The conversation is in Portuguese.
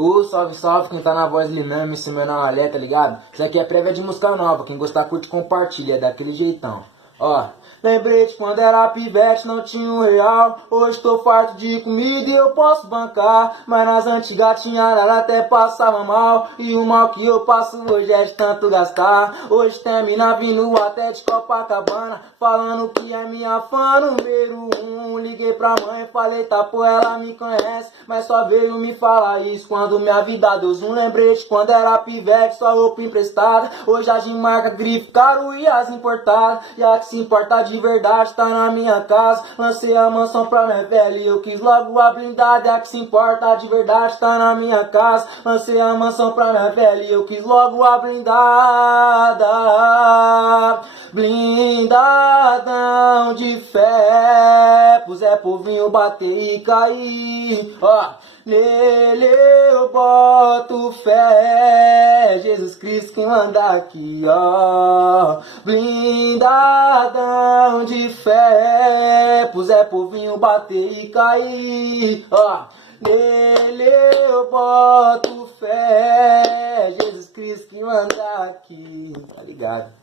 Ô, salve, salve, quem tá na voz ali mesmo, em cima na ralé, tá ligado? Isso aqui é prévia de música nova, quem gostar curte compartilha, é daquele jeitão. Ó, lembrei de quando era pivete, não tinha um real. Hoje tô farto de comida e eu posso bancar. Mas nas antigas tinha nada, até passava mal. E o mal que eu passo hoje é de tanto gastar. Hoje tem mina vindo até de Copacabana, falando que é minha fã número 1. Liguei pra mãe, falei, tá pô, ela me conhece, mas só veio me falar isso quando minha vida deu zoom. Lembrei de quando era pivete, só roupa emprestada. Hoje as de marca, grife caro e as importadas. E a que se importa de verdade tá na minha casa. Lancei a mansão pra minha velha e eu quis logo a blindada. E a que se importa de verdade tá na minha casa. Lancei a mansão pra minha velha e eu quis logo a blindada. Blindadão de fé, pro Zé Povinho bater e cair. Ó, nele eu boto fé, Jesus Cristo que manda aqui, ó. Blindadão de fé, pro Zé Povinho bater e cair. Ó, nele eu boto fé, Jesus Cristo que manda aqui. Tá ligado?